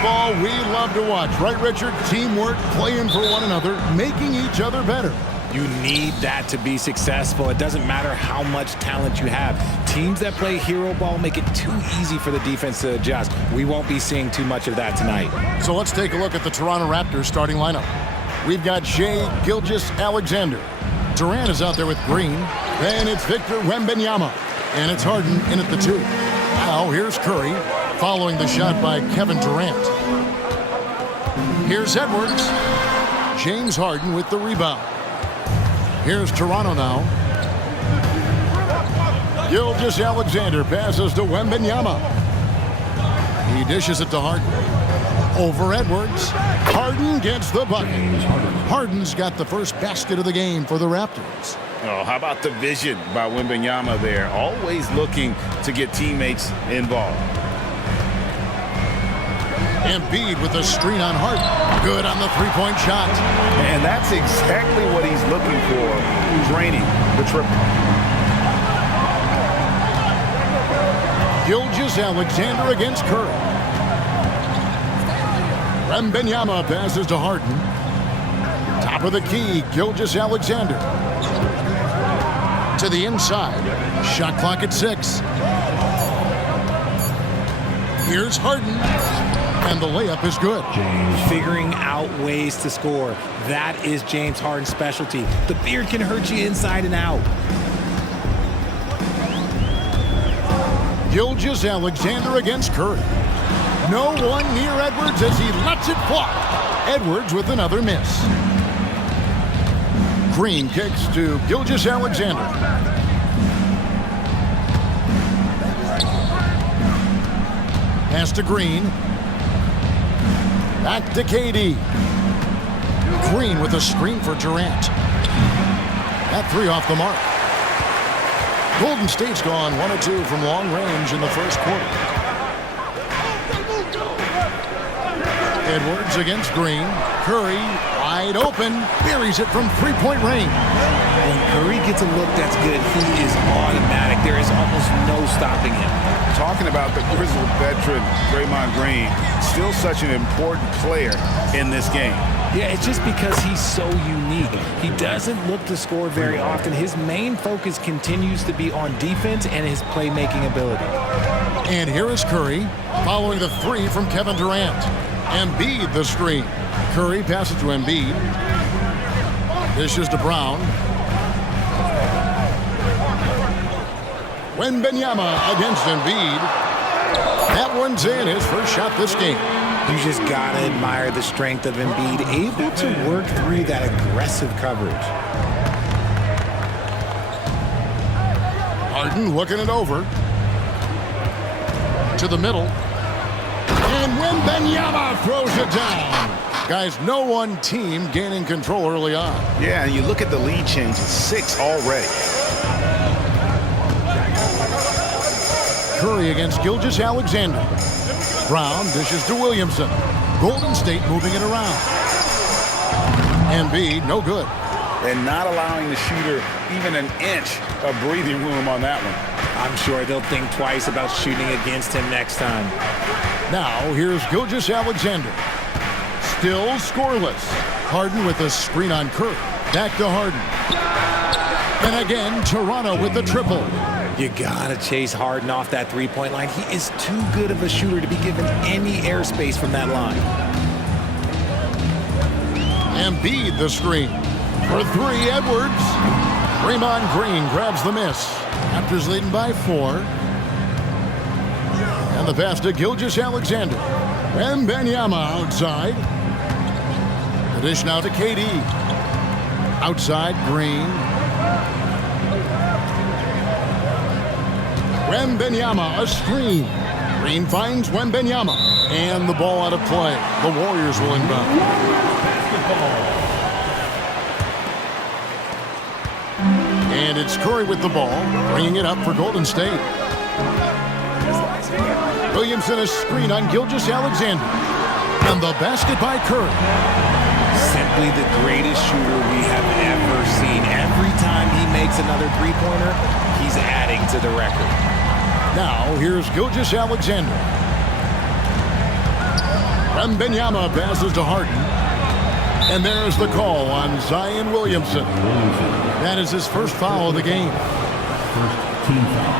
basketball we love to watch, right, Richard? Teamwork, playing for one another, making each other better. You need that to be successful. It doesn't matter how much talent you have. Teams that play hero ball make it too easy for the defense to adjust. We won't be seeing too much of that tonight. So let's take a look at the Toronto Raptors starting lineup. We've got Shai Gilgeous-Alexander. Durant is out there with Green. Then it's Victor Wembanyama. And it's Harden in at the 2. Now here's Curry following the shot by Kevin Durant. Here's Edwards. James Harden with the rebound. Here's Toronto now. Gilgeous-Alexander passes to Wembanyama. He dishes it to Harden. Over Edwards. Harden gets the bucket. Harden's got the first basket of the game for the Raptors. Oh, how about the vision by Wembanyama there? Always looking to get teammates involved. Embiid with a screen on Harden. Good on the three-point shot. And that's exactly what he's looking for, draining the triple. Gilgeous-Alexander against Curry. Wembanyama passes to Harden. Top of the key, Gilgeous-Alexander. To the inside. Shot clock at 6. Here's Harden. And the layup is good. Figuring out ways to score. That is James Harden's specialty. The beard can hurt you inside and out. Gilgeous-Alexander against Curry. No one near Edwards as he lets it fly. Edwards with another miss. Green kicks to Gilgeous-Alexander. Pass to Green. Back to KD. Green with a screen for Durant. That three off the mark. Golden State's gone 1 of 2 from long range in the first quarter. Edwards against Green. Curry wide open. Buries it from three-point range. When Curry gets a look that's good, he is automatic. There is almost no stopping him. Talking about the grizzled veteran, Draymond Green, still such an important player in this game. Yeah, it's just because he's so unique. He doesn't look to score very often. His main focus continues to be on defense and his playmaking ability. And here is Curry following the three from Kevin Durant. Embiid the screen. Curry passes to Embiid. Dishes to Brown. Wembanyama against Embiid. That one's in, his first shot this game. You just gotta admire the strength of Embiid, able to work through that aggressive coverage. Harden looking it over. To the middle. And Wembanyama throws it down. Guys, no one team gaining control early on. Yeah, and you look at the lead change, it's 6 already. Curry against Gilgeous-Alexander. Brown dishes to Williamson. Golden State moving it around. Embiid, no good. And not allowing the shooter even an inch of breathing room on that one. I'm sure they'll think twice about shooting against him next time. Now, here's Gilgeous-Alexander. Still scoreless. Harden with a screen on Curry. Back to Harden. And again, Toronto with the triple. You gotta chase Harden off that three-point line. He is too good of a shooter to be given any airspace from that line. Embiid the screen. For 3, Edwards. Draymond Green grabs the miss. Raptors leading by 4. And the pass to Gilgeous-Alexander. Wembanyama outside. The dish now to KD. Outside, Green. Wembanyama, a screen. Green finds Wembanyama. And the ball out of play. The Warriors will inbound. And it's Curry with the ball, bringing it up for Golden State. Williamson, a screen on Gilgeous-Alexander. And the basket by Curry. Simply the greatest shooter we have ever seen. Every time he makes another three-pointer, he's adding to the record. Now, here's Gilgeous-Alexander. Wembanyama passes to Harden. And there's the call on Zion Williamson. That is his first foul of the game. First team foul.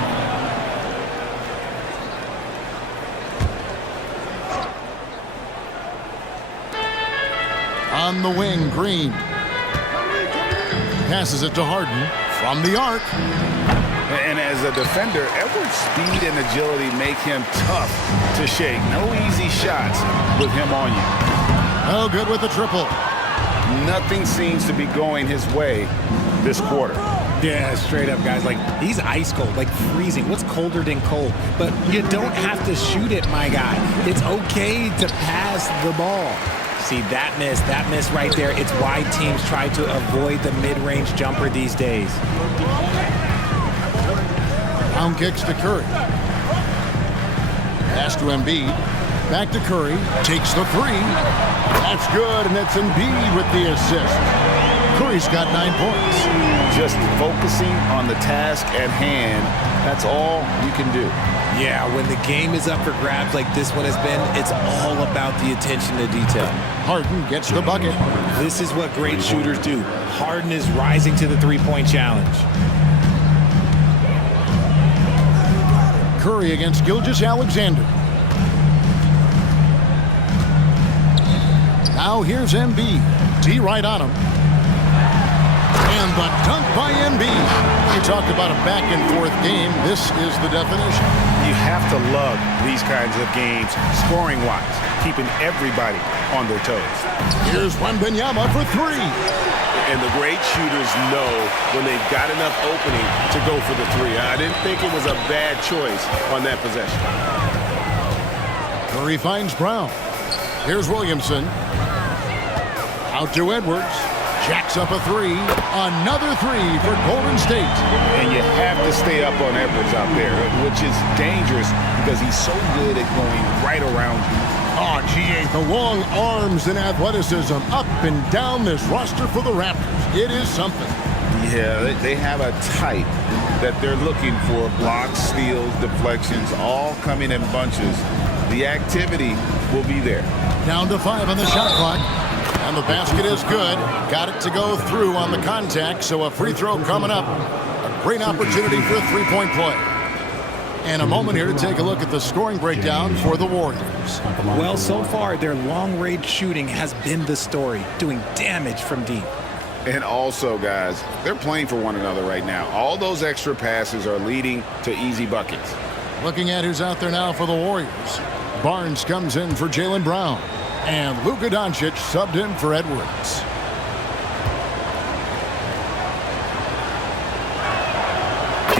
On the wing, Green. Passes it to Harden from the arc. And as a defender, Edwards' speed and agility make him tough to shake. No easy shots with him on you. Oh, good with the triple. Nothing seems to be going his way this quarter. Yeah, straight up, guys. Like, he's ice cold, like freezing. What's colder than cold? But you don't have to shoot it, my guy. It's okay to pass the ball. See, that miss right there. It's why teams try to avoid the mid-range jumper these days. Down kicks to Curry. Pass to Embiid. Back to Curry. Takes the three. That's good, and it's Embiid with the assist. Curry's got 9 points. Just focusing on the task at hand, that's all you can do. Yeah, when the game is up for grabs like this one has been, it's all about the attention to detail. Harden gets the bucket. This is what great shooters do. Harden is rising to the three-point challenge. Curry against Gilgeous-Alexander. Now here's Embiid. D right on him. And the dunk by Embiid. You talked about a back-and-forth game. This is the definition. You have to love these kinds of games, scoring-wise, keeping everybody on their toes. Here's Wembanyama for three. And the great shooters know when they've got enough opening to go for the three. I didn't think it was a bad choice on that possession. Curry finds Brown. Here's Williamson. Out to Edwards. Jacks up a three. Another three for Golden State. And you have to stay up on Edwards out there, which is dangerous because he's so good at going right around you. Oh, GA, the long arms and athleticism up and down this roster for the Raptors. It is something. Yeah, they have a type that they're looking for. Blocks, steals, deflections, all coming in bunches. The activity will be there. Down to 5 on the shot clock. And the basket is good. Got it to go through on the contact, so a free throw coming up. A great opportunity for a three-point play. And a moment here to take a look at the scoring breakdown for the Warriors. Well, so far, their long-range shooting has been the story, doing damage from deep. And also, guys, they're playing for one another right now. All those extra passes are leading to easy buckets. Looking at who's out there now for the Warriors. Barnes comes in for Jaylen Brown. And Luka Doncic subbed in for Edwards.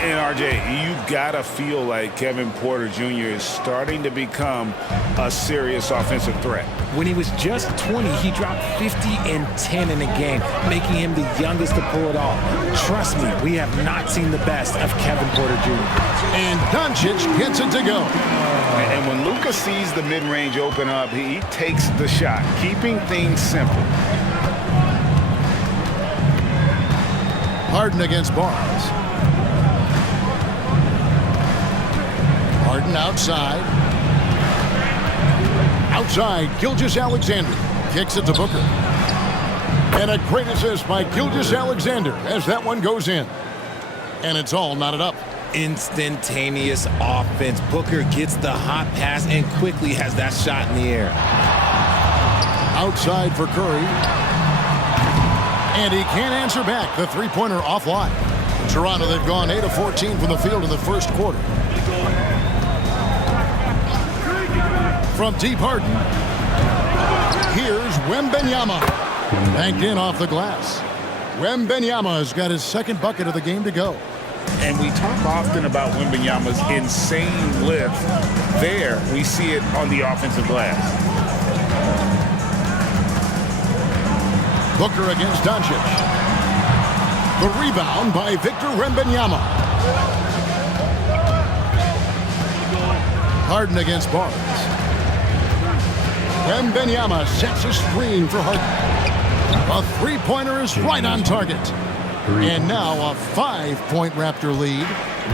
And RJ, you gotta feel like Kevin Porter Jr. is starting to become a serious offensive threat. When he was just 20, he dropped 50 and 10 in a game, making him the youngest to pull it off. Trust me, we have not seen the best of Kevin Porter Jr. And Doncic gets it to go. And when Luka sees the mid-range open up, he takes the shot, keeping things simple. Harden against Barnes. Harden outside. Outside, Gilgeous-Alexander kicks it to Booker. And a great assist by Gilgeous-Alexander as that one goes in. And it's all knotted up. Instantaneous offense. Booker gets the hot pass and quickly has that shot in the air. Outside for Curry. And he can't answer back. The three-pointer offline. Toronto, they've gone 8 of 14 from the field in the first quarter. From deep, Harden. Here's Wembanyama. Banked in off the glass. Wembanyama has got his second bucket of the game to go. And we talk often about Wembanyama's insane lift. There, we see it on the offensive glass. Booker against Doncic. The rebound by Victor Wembanyama. Harden against Barnes. Wembanyama sets a screen for Harden. A three-pointer is right on target. And now a 5-point Raptor lead.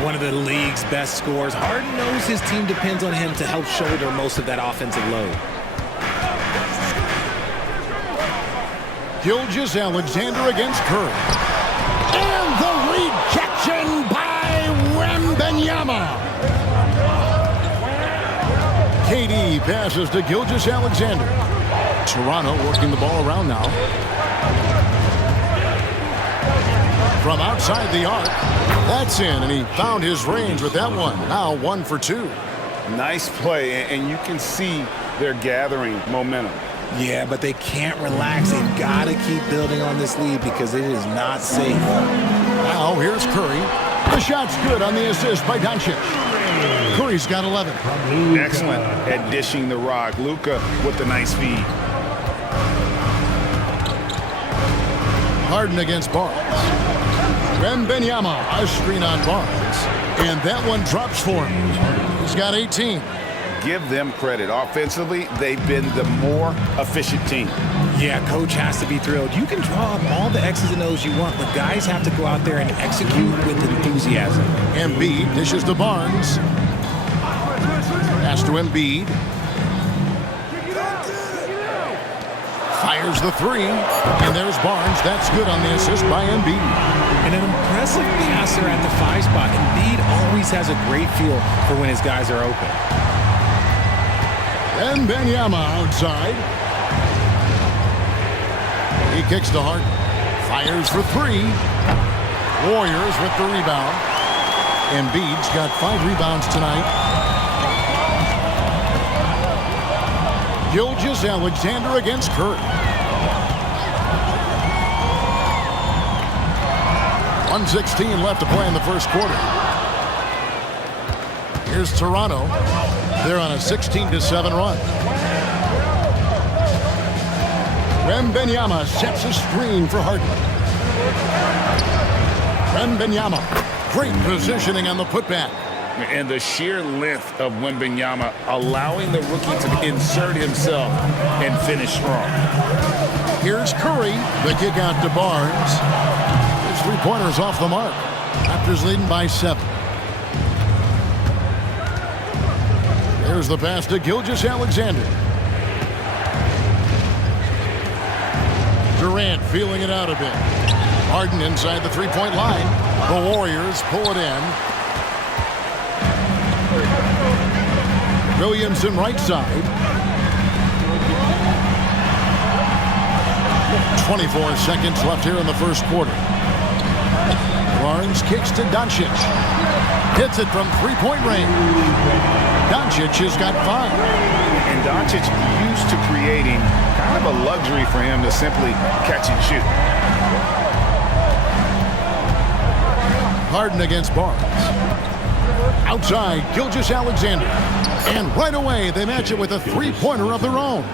One of the league's best scorers. Harden knows his team depends on him to help shoulder most of that offensive load. Gilgeous-Alexander against Curry. And the rejection by Wembanyama. KD passes to Gilgeous-Alexander. Toronto working the ball around now. From outside the arc. That's in, and he found his range with that one. Now 1 for 2. Nice play, and you can see they're gathering momentum. Yeah, but they can't relax. They've got to keep building on this lead because it is not safe. Now here's Curry. The shot's good on the assist by Doncic. Curry's got 11. Excellent at dishing the rock. Luka with the nice feed. Harden against Barnes. Wembanyama, a screen on Barnes. And that one drops for him. He's got 18. Give them credit. Offensively, they've been the more efficient team. Yeah, coach has to be thrilled. You can draw up all the X's and O's you want, but guys have to go out there and execute with enthusiasm. Embiid dishes to Barnes. Pass to Embiid. Fires the three. And there's Barnes. That's good on the assist by Embiid. And an impressive passer at the 5 spot. Embiid always has a great feel for when his guys are open. Wembanyama outside. He kicks to Harden. Fires for 3. Warriors with the rebound. Embiid's got 5 rebounds tonight. Gilgeous-Alexander against Curry. 1:16 left to play in the first quarter. Here's Toronto. They're on a 16-7 run. Wembanyama sets a screen for Harden. Wembanyama, great positioning on the putback. And the sheer length of Wembanyama allowing the rookie to insert himself and finish strong. Here's Curry. The kick out to Barnes. His three-pointer's off the mark. Raptors leading by 7. There's the pass to Gilgeous-Alexander. Durant feeling it out a bit. Harden inside the three-point line. The Warriors pull it in. Williamson right side. 24 seconds left here in the first quarter. Barnes kicks to Doncic. Hits it from three-point range. Doncic has got 5. And Doncic used to creating kind of a luxury for him to simply catch and shoot. Harden against Barnes. Outside, Gilgeous-Alexander. And right away, they match it with a three-pointer of their own.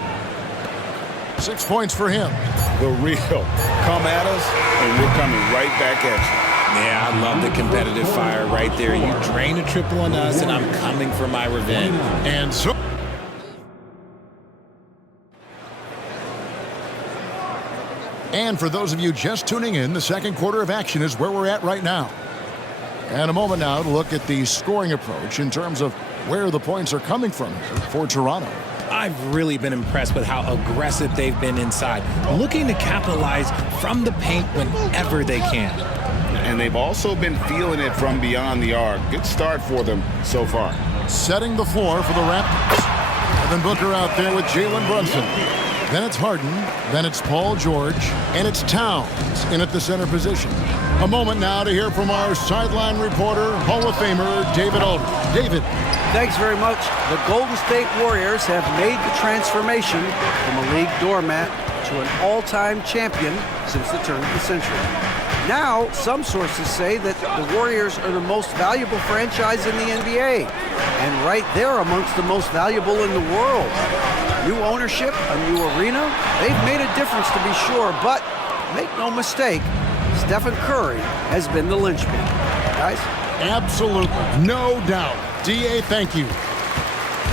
6 points for him. The real. Come at us, and we're coming right back at you. Yeah, I love the competitive fire right there. You drain a triple on us, and I'm coming for my revenge. And so... And for those of you just tuning in, the second quarter of action is where we're at right now. And a moment now to look at the scoring approach in terms of where the points are coming from here for Toronto. I've really been impressed with how aggressive they've been inside, looking to capitalize from the paint whenever they can. And they've also been feeling it from beyond the arc. Good start for them so far. Setting the floor for the Raptors. Devin Booker out there with Jalen Brunson. Then it's Harden, then it's Paul George, and it's Towns in at the center position. A moment now to hear from our sideline reporter, Hall of Famer David Aldridge. David. Thanks very much. The Golden State Warriors have made the transformation from a league doormat to an all-time champion since the turn of the century. Now, some sources say that the Warriors are the most valuable franchise in the NBA, and right there amongst the most valuable in the world. New ownership, a new arena, they've made a difference to be sure, but make no mistake, Stephen Curry has been the linchpin. Guys? Absolutely, no doubt. D.A., thank you.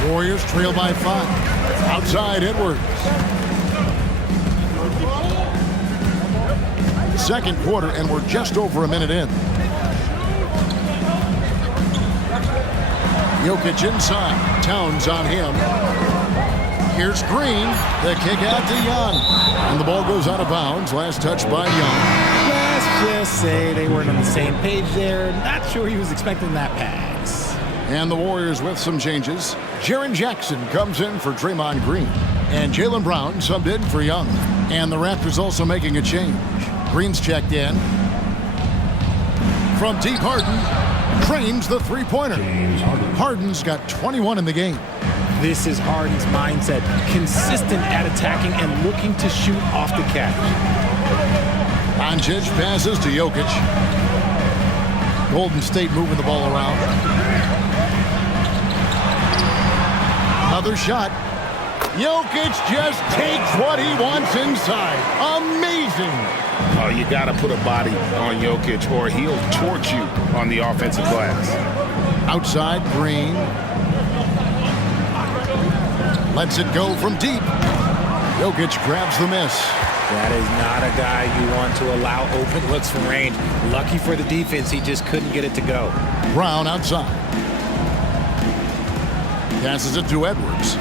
Warriors trail by 5. Outside, Edwards. Second quarter, and we're just over a minute in. Jokic inside. Towns on him. Here's Green. The kick out to Young. And the ball goes out of bounds. Last touch by Young. Let's just say they weren't on the same page there. Not sure he was expecting that pass. And the Warriors with some changes. Jaren Jackson comes in for Draymond Green. And Jaylen Brown subbed in for Young. And the Raptors also making a change. Green's checked in. From deep, Harden trains the three-pointer. Harden's got 21 in the game. This is Harden's mindset. Consistent at attacking and looking to shoot off the catch. Doncic passes to Jokic. Golden State moving the ball around. Another shot. Jokic just takes what he wants inside. Amazing. Oh, you got to put a body on Jokic or he'll torch you on the offensive glass. Outside, Green. Lets it go from deep. Jokic grabs the miss. That is not a guy you want to allow open looks from range. Lucky for the defense, he just couldn't get it to go. Brown outside. Passes it to Edwards.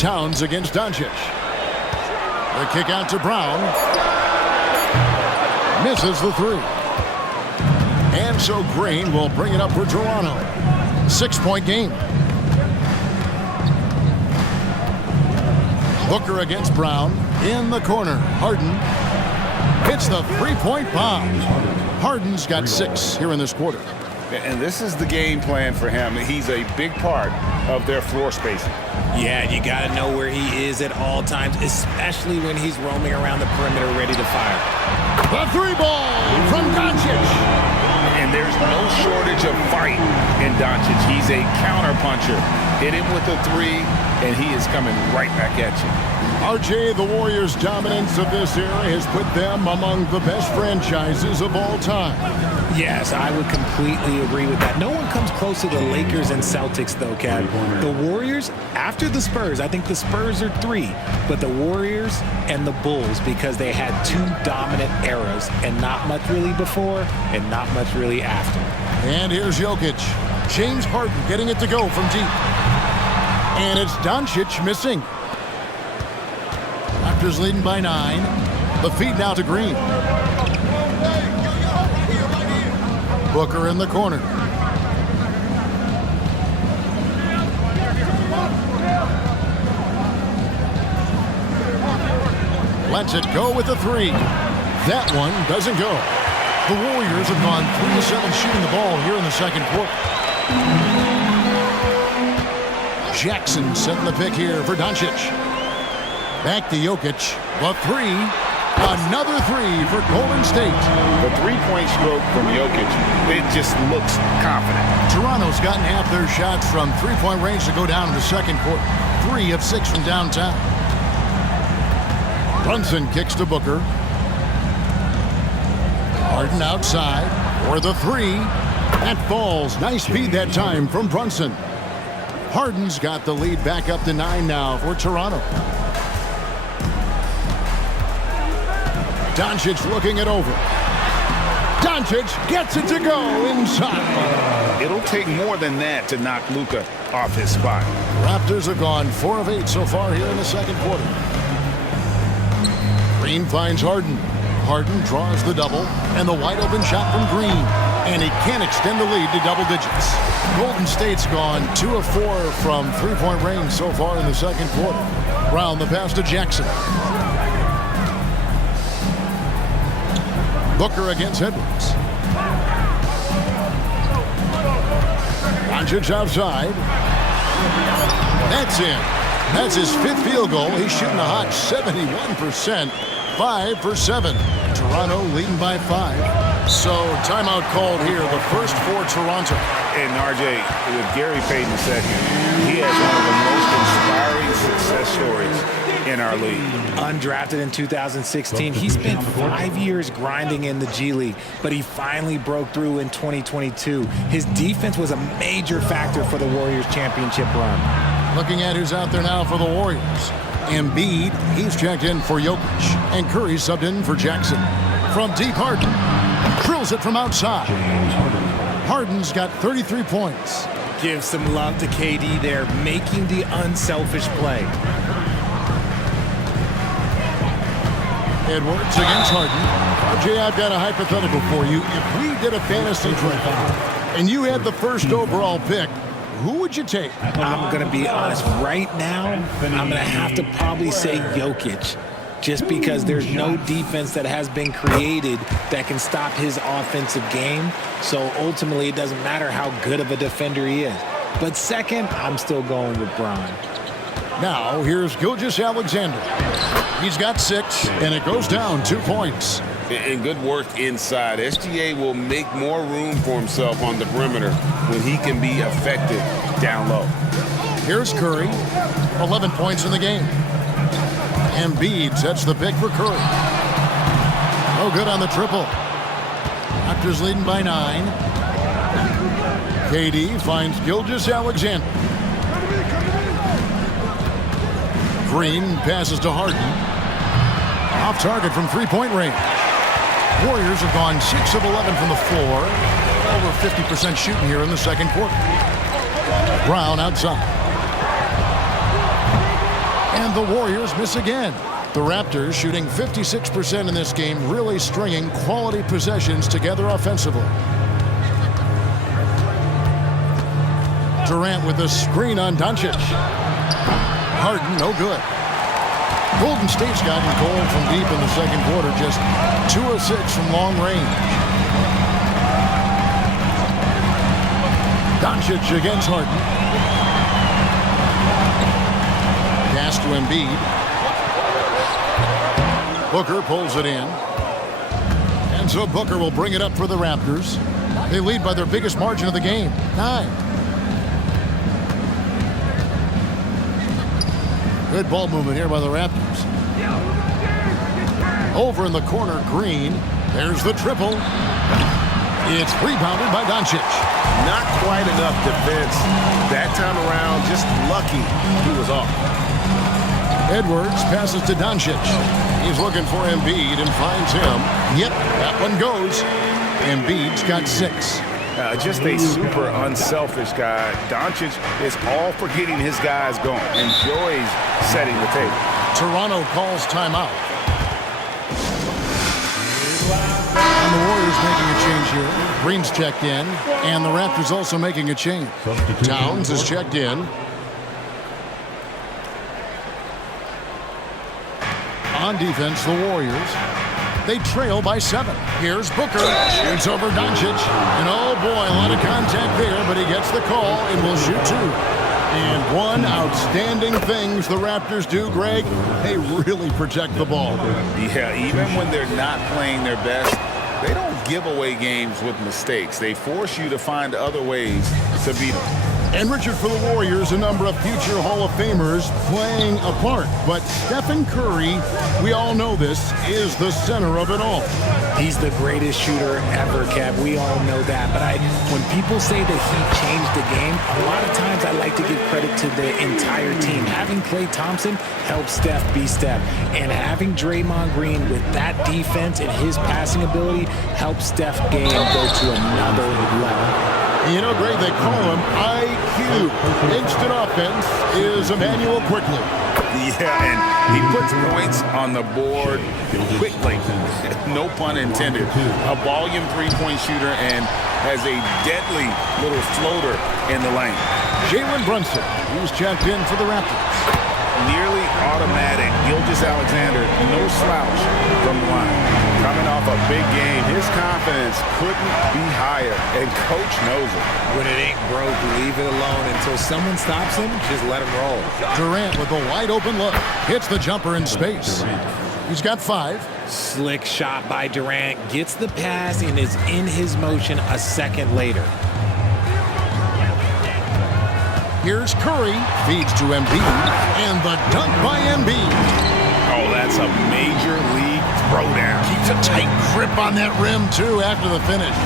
Towns against Doncic. The kick out to Brown. Misses the three. And so Green will bring it up for Toronto. 6-point game. Booker against Brown. In the corner. Harden hits the three-point bomb. Harden's got 6 here in this quarter. And this is the game plan for him. He's a big part of their floor spacing. Yeah, you got to know where he is at all times, especially when he's roaming around the perimeter ready to fire. The three ball from Doncic. And there's no shortage of fight in Doncic. He's a counterpuncher. Hit him with a three, and he is coming right back at you. RJ, the Warriors' dominance of this era has put them among the best franchises of all time. Yes, I would completely agree with that. No one comes close to the Lakers and Celtics, though, Cat. The Warriors, after the Spurs, I think the Spurs are 3, but the Warriors and the Bulls, because they had 2 dominant eras and not much really before and not much really after. And here's Jokic. James Harden getting it to go from deep. And it's Doncic missing. Raptors leading by 9. The feed now to Green. Booker in the corner. Lets it go with the 3. That one doesn't go. The Warriors have gone 3-7 shooting the ball here in the second quarter. Jackson setting the pick here for Doncic. Back to Jokic. The 3. Another 3 for Golden State. The three-point stroke from Jokic, it just looks confident. Toronto's gotten half their shots from three-point range to go down in the second quarter. 3 of 6 from downtown. Brunson kicks to Booker. Harden outside for the 3. That falls. Nice feed that time from Brunson. Harden's got the lead back up to 9 now for Toronto. Doncic looking it over. Doncic gets it to go inside. It'll take more than that to knock Luka off his spot. Raptors have gone 4 of 8 so far here in the second quarter. Green finds Harden. Harden draws the double and the wide open shot from Green. And he can't extend the lead to double digits. Golden State's gone 2 of 4 from three-point range so far in the second quarter. Brown the pass to Jackson. Booker against Edwards. Doncic outside. That's in. That's his 5th field goal. He's shooting a hot 71%. 5 for 7. Toronto leading by 5. So timeout called here. The first for Toronto. And RJ, with Gary Payton II, he has one of the most inspiring success stories in our league. Undrafted in 2016, he spent 5 years grinding in the G League, but he finally broke through in 2022. His defense was a major factor for the Warriors' championship run. Looking at who's out there now for the Warriors. Embiid, he's checked in for Jokic. And Curry subbed in for Jackson. From deep, Harden drills it from outside. Harden's got 33 points. Give some love to KD there, making the unselfish play. Edwards against Harden. Jay, I've got a hypothetical for you. If we did a fantasy draft and you had the first overall pick, who would you take? I'm going to be honest. Right now, I'm going to have to probably say Jokic. Just because there's no defense that has been created that can stop his offensive game. So ultimately, it doesn't matter how good of a defender he is. But second, I'm still going with Bron. Now, here's Gilgeous-Alexander. He's got 6, and it goes down 2 points. And good work inside. SGA will make more room for himself on the perimeter when he can be effective down low. Here's Curry, 11 points in the game. Embiid sets the pick for Curry. No good on the triple. Raptors leading by 9. KD finds Gilgeous-Alexander. Green passes to Harden. Off target from three-point range. Warriors have gone 6 of 11 from the floor. Over 50% shooting here in the second quarter. Brown outside. And the Warriors miss again. The Raptors shooting 56% in this game, really stringing quality possessions together offensively. Durant with a screen on Doncic. Harden, no good. Golden State's gotten cold from deep in the second quarter, just 2 of 6 from long range. Doncic against Harden. Pass to Embiid. Booker pulls it in. And so Booker will bring it up for the Raptors. They lead by their biggest margin of the game, 9. Good ball movement here by the Raptors. Over in the corner, Green. There's the triple. It's rebounded by Doncic. Not quite enough defense that time around. Just lucky he was off. Edwards passes to Doncic. He's looking for Embiid and finds him. Yep, that one goes. Embiid's got 6. Just a super unselfish guy. Doncic is all for getting his guys going. Enjoys setting the table. Toronto calls timeout. And the Warriors making a change here. Green's checked in. And the Raptors also making a change. Towns is checked in. On defense, the Warriors. They trail by 7. Here's Booker. Shoots over Doncic. And oh boy, a lot of contact there, but he gets the call and will shoot 2. And one outstanding things the Raptors do, Greg, they really protect the ball. Yeah, even when they're not playing their best, they don't give away games with mistakes. They force you to find other ways to beat them. And Richard, for the Warriors, a number of future Hall of Famers playing a part. But Stephen Curry, we all know this, is the center of it all. He's the greatest shooter ever, Kev. We all know that. But when people say that he changed the game, a lot of times I like to give credit to the entire team. Having Klay Thompson helped Steph be Steph. And having Draymond Green with that defense and his passing ability helped Steph's game go to another level. You know, Greg, they call him IQ. Instant offense is Emmanuel quickly. Yeah, and he puts points on the board quickly. No pun intended. A volume three-point shooter and has a deadly little floater in the lane. Jalen Brunson, who's checked in for the Raptors. Nearly automatic. Gilgeous-Alexander, no slouch from the line. Coming off a big game, his confidence couldn't be higher, and coach knows it. When it ain't broke, leave it alone until someone stops him. Just let him roll. Durant with a wide open look. Hits the jumper in space. He's got 5. Slick shot by Durant. Gets the pass and is in his motion a second later. Here's Curry. Feeds to Embiid. And the dunk by Embiid. Oh, that's a major league throwdown. Keeps a tight grip on that rim, too, after the finish.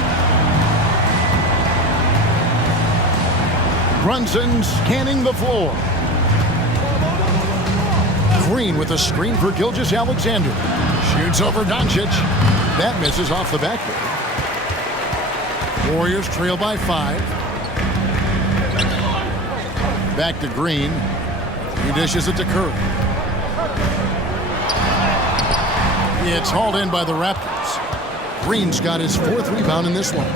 Brunson scanning the floor. Green with a screen for Gilgeous-Alexander. Shoots over Doncic. That misses off the backboard. Warriors trail by 5. Back to Green. He dishes it to Curry. It's hauled in by the Raptors. Green's got his 4th rebound in this one.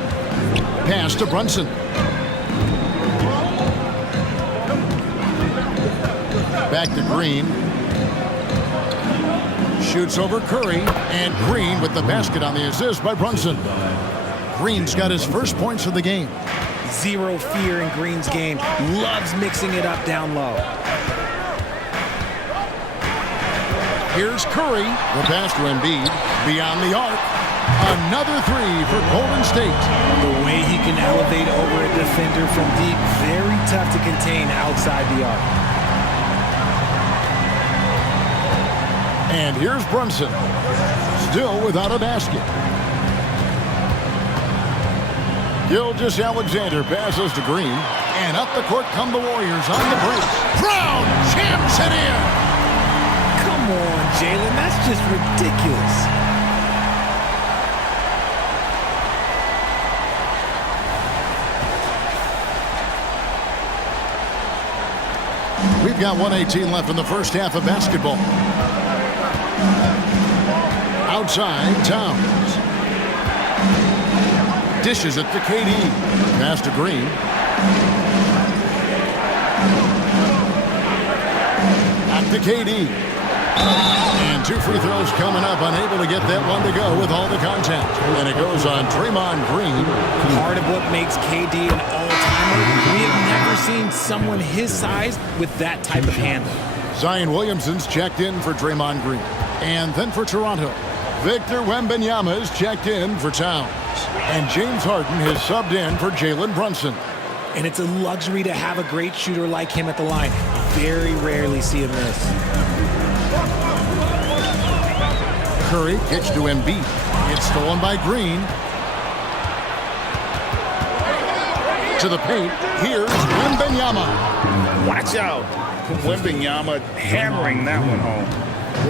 Pass to Brunson. Back to Green. Shoots over Curry, and Green with the basket on the assist by Brunson. Green's got his first points of the game. Zero fear in Green's game. Loves mixing it up down low. Here's Curry. The pass to Embiid. Beyond the arc. Another 3 for Golden State. The way he can elevate over a defender from deep, very tough to contain outside the arc. And here's Brunson. Still without a basket. Gilgeous-Alexander passes to Green. And up the court come the Warriors on the break. Brown jams it in. Come on, Jalen. That's just ridiculous. We've got 1:18 left in the first half of basketball. Outside, Towns. Dishes it to KD. Pass to Green. Back to KD. And 2 free throws coming up. Unable to get that one to go with all the contact. And it goes on Draymond Green. Part of what makes KD an all-timer, we have never seen someone his size with that type of handle. Zion Williamson's checked in for Draymond Green. And then for Toronto, Victor Wembanyama is checked in for Towns. And James Harden has subbed in for Jalen Brunson. And it's a luxury to have a great shooter like him at the line. Very rarely see him miss. Curry kicks to Embiid. It's stolen by Green. To the paint. Here's Wembanyama. Watch out. Wembanyama hammering that one home.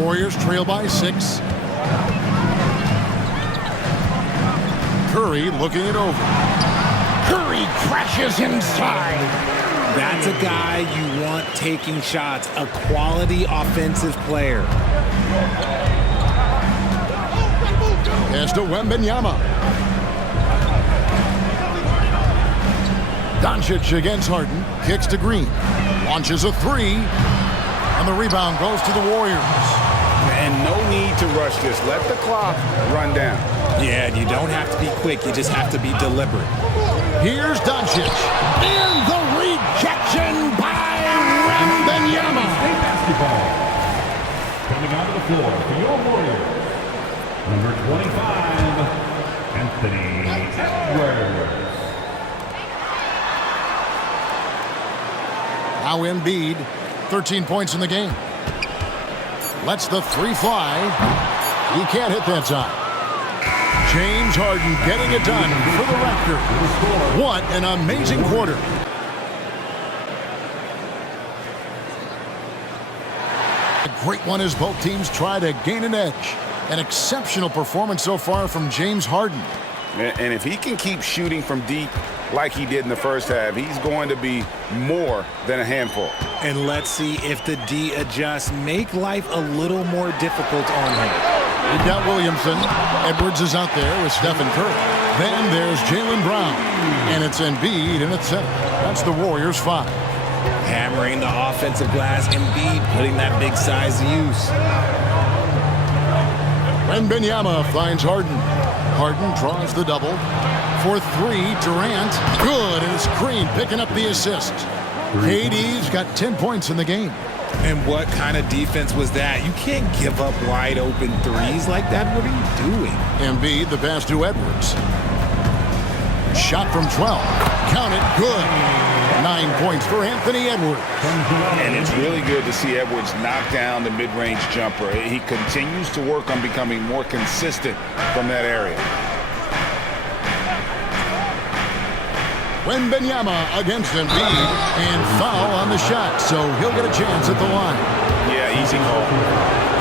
Warriors trail by 6. Curry looking it over. Curry crashes inside. That's a guy you want taking shots, a quality offensive player. Pass to Wembanyama. Doncic against Harden. Kicks to Green. Launches a 3. And the rebound goes to the Warriors. And no need to rush this. Let the clock run down. Yeah, you don't have to be quick. You just have to be deliberate. Here's Doncic. And the rejection by Wembanyama. State basketball. Coming onto the floor for your Warriors, number 25, Anthony Edwards. Now Embiid, 13 points in the game. Lets the 3 fly. He can't hit that time. James Harden getting it done for the Raptors. What an amazing quarter. A great one as both teams try to gain an edge. An exceptional performance so far from James Harden. And if he can keep shooting from deep like he did in the first half, he's going to be more than a handful. And let's see if the D adjusts, make life a little more difficult on him. We've got Williamson. Edwards is out there with Stephen Curry. Then there's Jaylen Brown. And it's Embiid in its center. That's the Warriors' 5. Hammering the offensive glass, Embiid putting that big size to use. Wembanyama finds Harden. Harden draws the double. For 3, Durant. Good, and it's Green picking up the assist. KD's got 10 points in the game. And what kind of defense was that? You can't give up wide open threes like that. What are you doing? Embiid, the pass to Edwards. Shot from 12. Count it, good. 9 points for Anthony Edwards. And it's really good to see Edwards knock down the mid-range jumper. He continues to work on becoming more consistent from that area. Wembanyama against Embiid, and foul on the shot, so he'll get a chance at the line. Yeah, easy call.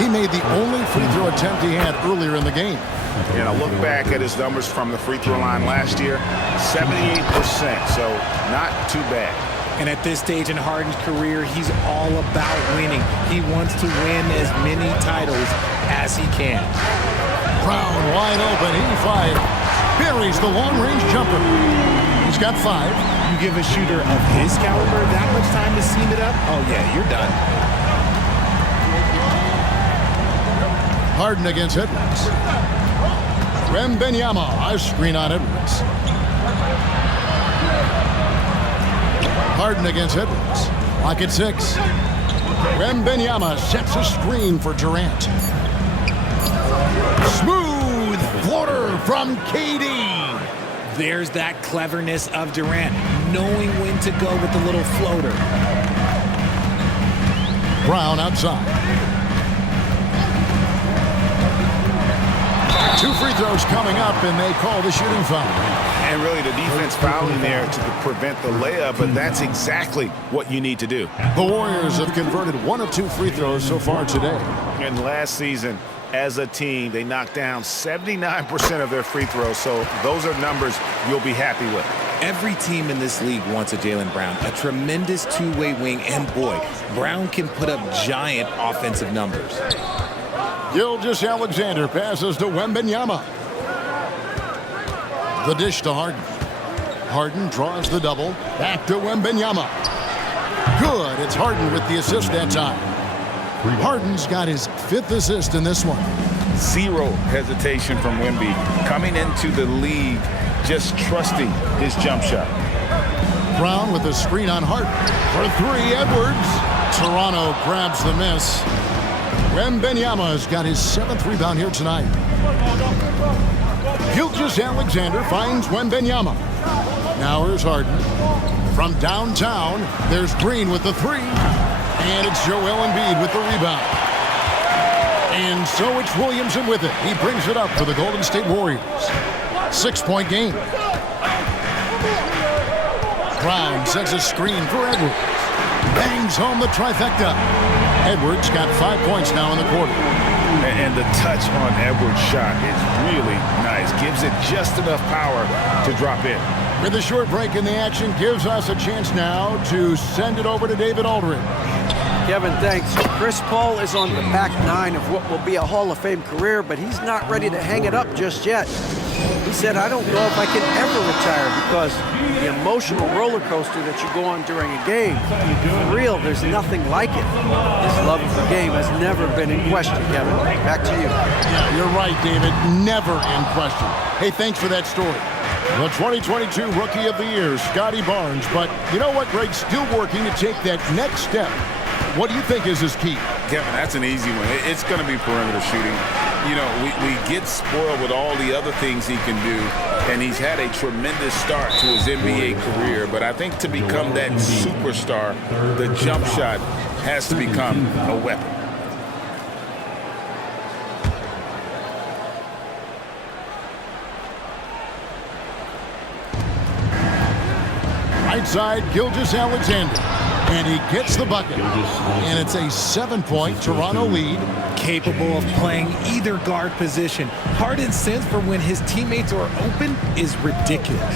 He made the only free throw attempt he had earlier in the game. And I look back at his numbers from the free throw line last year, 78%, so not too bad. And at this stage in Harden's career, he's all about winning. He wants to win as many titles as he can. Brown wide open. He fires. Buries the long-range jumper. He's got 5. You give a shooter of his caliber that much time to seam it up, oh yeah, you're done. Harden against Edwards. Wembanyama, a screen on Edwards. Harden against Edwards. Lock at 6. Wembanyama sets a screen for Durant. Smooth floater from KD. There's that cleverness of Durant, knowing when to go with the little floater. Brown outside. 2 free throws coming up, and they call the shooting foul. And really the defense fouling there to prevent the layup, but that's exactly what you need to do. The Warriors have converted 1 of 2 free throws so far today. And last season, as a team, they knocked down 79% of their free throws, so those are numbers you'll be happy with. Every team in this league wants a Jaylen Brown, a tremendous two-way wing, and boy, Brown can put up giant offensive numbers. Gilgeous-Alexander passes to Wembanyama. The dish to Harden. Harden draws the double. Back to Wembanyama. Good. It's Harden with the assist that time. Harden's got his 5th assist in this one. Zero hesitation from Wemby. Coming into the league, just trusting his jump shot. Brown with a screen on Harden. For 3, Edwards. Toronto grabs the miss. Wembanyama's got his 7th rebound here tonight. Gilgeous-Alexander finds Wembanyama. Now here's Harden. From downtown, there's Green with the 3. And it's Joel Embiid with the rebound. And so it's Williamson with it. He brings it up for the Golden State Warriors. 6-point game. Brown sets a screen for Edwards. Bangs home the trifecta. Edwards got 5 points now in the quarter. And the touch on Edwards' shot is really nice. Gives it just enough power to drop in. With a short break in the action, gives us a chance now to send it over to David Aldridge. Kevin, thanks. Chris Paul is on the back 9 of what will be a Hall of Fame career, but he's not ready to hang it up just yet. He said, I don't know if I can ever retire because the emotional roller coaster that you go on during a game, for real, there's nothing like it. His love of the game has never been in question, Kevin. Back to you. Yeah, you're right, David. Never in question. Hey, thanks for that story. The 2022 Rookie of the Year, Scotty Barnes. But you know what, Greg? Still working to take that next step. What do you think is his key? Kevin, that's an easy one. It's going to be perimeter shooting. You know, we get spoiled with all the other things he can do, and he's had a tremendous start to his NBA career. But I think to become that superstar, the jump shot has to become a weapon. Right side, Gilgeous-Alexander. And he gets the bucket. And it's a 7-point Toronto lead. Capable of playing either guard position. Harden's sense for when his teammates are open is ridiculous.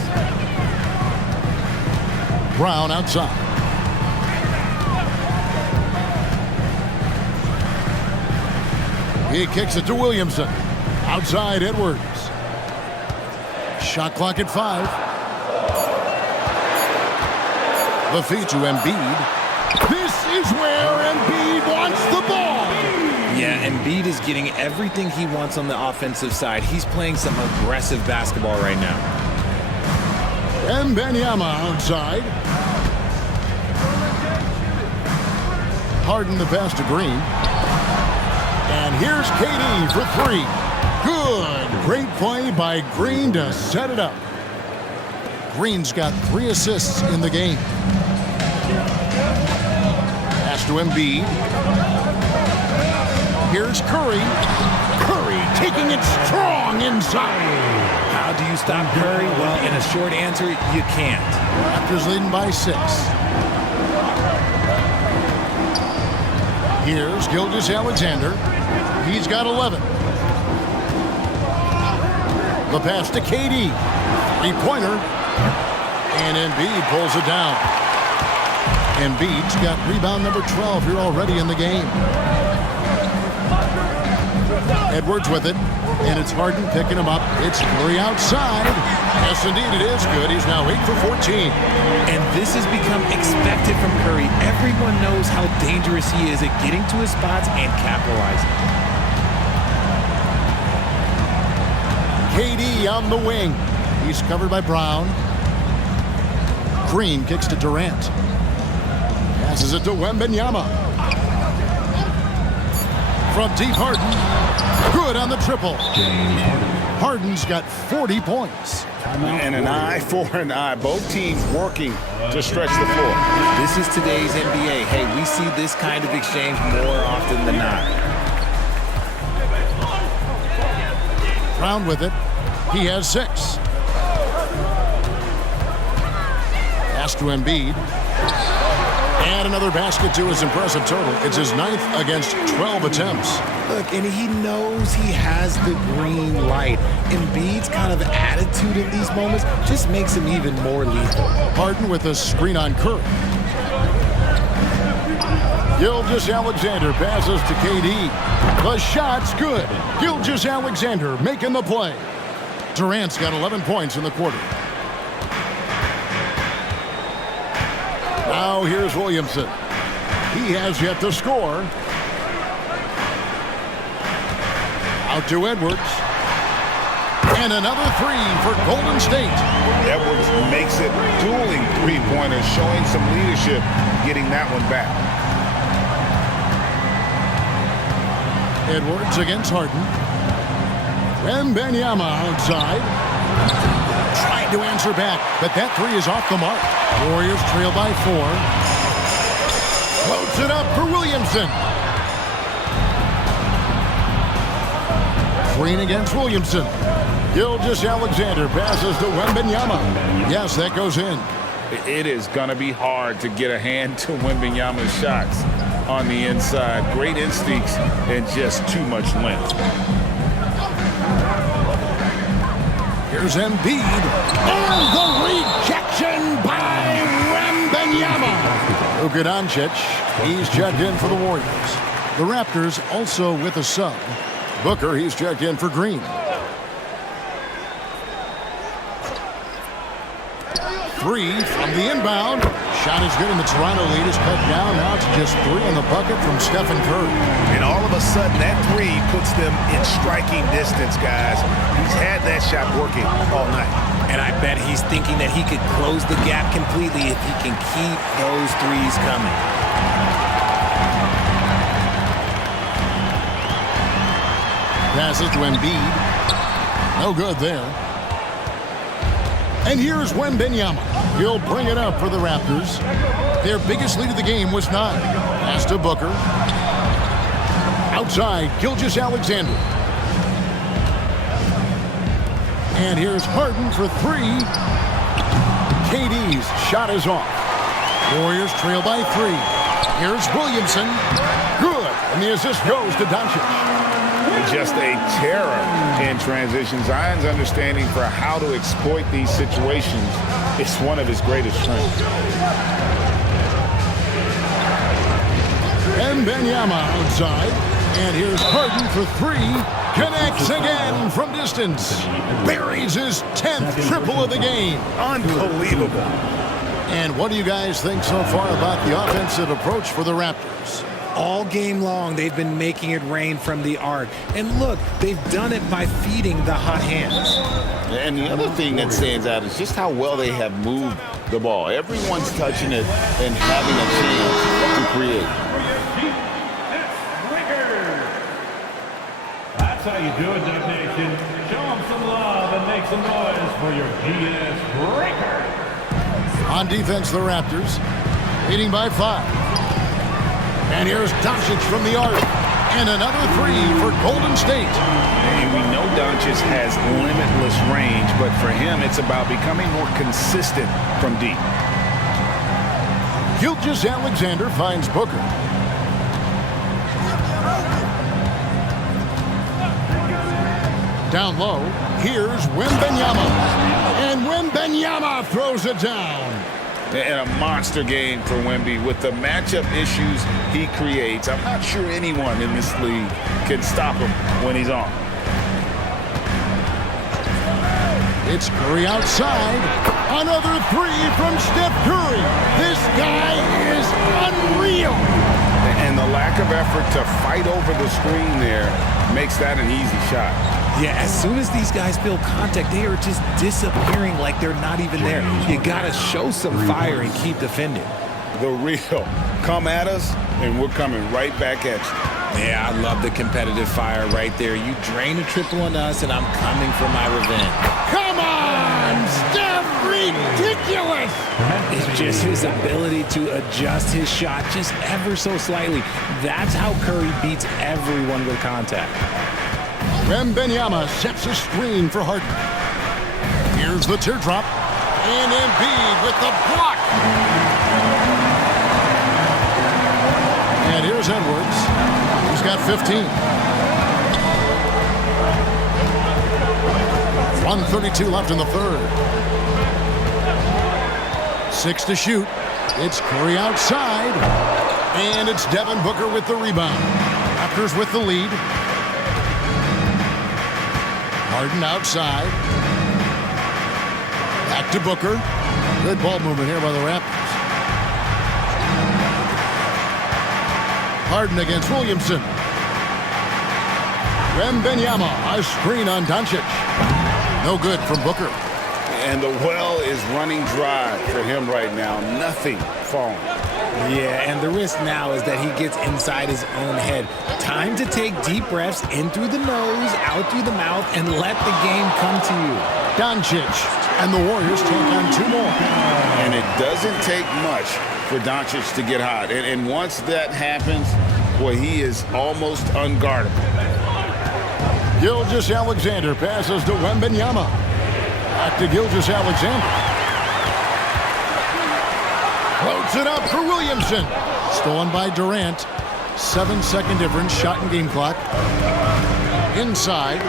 Brown outside. He kicks it to Williamson. Outside, Edwards. Shot clock at 5. The feed to Embiid. This is where Embiid wants the ball. Yeah, Embiid is getting everything he wants on the offensive side. He's playing some aggressive basketball right now. Wembanyama outside. Harden the pass to Green. And here's KD for 3. Good. Great play by Green to set it up. Green's got 3 assists in the game. Pass to Embiid. Here's Curry. Curry taking it strong inside. How do you stop Curry? Well, in a short answer, you can't. Raptors leading by 6. Here's Gilgeous-Alexander. He's got 11. The pass to KD. 3-pointer. And Embiid pulls it down. Embiid's got rebound number 12 here already in the game. Edwards with it, and it's Harden picking him up. It's Curry outside. Yes, indeed, it is good. He's now 8 for 14. And this has become expected from Curry. Everyone knows how dangerous he is at getting to his spots and capitalizing. KD on the wing. He's covered by Brown. Green kicks to Durant. Passes it to Wembanyama. From deep, Harden. Good on the triple. Harden's got 40 points. And an eye for an eye. Both teams working to stretch the floor. This is today's NBA. Hey, we see this kind of exchange more often than not. Brown with it. He has 6. Pass to Embiid. And another basket to his impressive total. It's his 9th against 12 attempts. Look, and he knows he has the green light. Embiid's kind of attitude in these moments just makes him even more lethal. Harden with a screen on Curry. Gilgeous-Alexander passes to KD. The shot's good. Gilgeous-Alexander making the play. Durant's got 11 points in the quarter. Now here's Williamson. He has yet to score. Out to Edwards. And another 3 for Golden State. Edwards makes it dueling three-pointers, showing some leadership, getting that one back. Edwards against Harden. Wembanyama outside. Tried to answer back, but that 3 is off the mark. Warriors trail by 4. Floats it up for Williamson. Green against Williamson. Gilgeous-Alexander passes to Wembanyama. Yes, that goes in. It is going to be hard to get a hand to Wembanyama's shots on the inside. Great instincts and just too much length. Here's Embiid. And the rejection by Wembanyama. Luka Doncic, he's checked in for the Warriors. The Raptors also with a sub. Booker, he's checked in for Green. 3 from the inbound. Shot is good, and the Toronto lead is cut down now to just 3 on the bucket from Stephen Curry. And all of a sudden, that 3 puts them in striking distance, guys. He's had that shot working all night. And I bet he's thinking that he could close the gap completely if he can keep those 3s coming. Passes to Embiid. No good there. And here's Wembanyama. He'll bring it up for the Raptors. Their biggest lead of the game was 9. Pass to Booker. Outside, Gilgeous-Alexander. And here's Harden for 3. KD's shot is off. Warriors trail by 3. Here's Williamson. Good. And the assist goes to Doncic. Just a terror in transition. Zion's understanding for how to exploit these situations is one of his greatest strengths. Wembanyama outside. And here's Harden for 3. Connects again from distance. Buries his 10th triple of the game. Unbelievable. And what do you guys think so far about the offensive approach for the Raptors? All game long, they've been making it rain from the arc. And look, they've done it by feeding the hot hands. And the other thing that stands out is just how well they have moved the ball. Everyone's touching it and having a chance to create. That's how you do it, Dub Nation. Show them some love and make some noise for your GS Breaker. On defense, the Raptors leading by 5. And here's Doncic from the arc. And another 3 for Golden State. And we know Doncic has limitless range, but for him, it's about becoming more consistent from deep. Gilgeous-Alexander finds Booker. Down low, here's Wembanyama. And Wembanyama throws it down. And a monster game for Wemby with the matchup issues he creates. I'm not sure anyone in this league can stop him when he's on. It's Curry outside. Another three from Steph Curry. This guy is unreal. And the lack of effort to fight over the screen there makes that an easy shot. Yeah, as soon as these guys feel contact, they are just disappearing like they're not even there. You got to show some fire and keep defending. The real. Come at us, and we're coming right back at you. Yeah, I love the competitive fire right there. You drain a triple on us, and I'm coming for my revenge. Come on, Steph! Ridiculous! It's just his ability to adjust his shot just ever so slightly. That's how Curry beats everyone with contact. Wembanyama sets a screen for Harden. Here's the teardrop. And Embiid with the block. And here's Edwards. He's got 15. 1:32 left in the third. 6 to shoot. It's Curry outside. And it's Devin Booker with the rebound. Raptors with the lead. Harden outside. Back to Booker. Good ball movement here by the Raptors. Harden against Williamson. Wembanyama, a screen on Doncic. No good from Booker. And the well is running dry for him right now. Nothing falling. Yeah, and the risk now is that he gets inside his own head. Time to take deep breaths in through the nose, out through the mouth, and let the game come to you. Doncic, and the Warriors take on 2 more. And it doesn't take much for Doncic to get hot. And once that happens, boy, he is almost unguardable. Gilgeous-Alexander passes to Wembanyama. Back to Gilgeous-Alexander. Floats it up for Williamson. Stolen by Durant. 7-second difference, shot and game clock. Inside,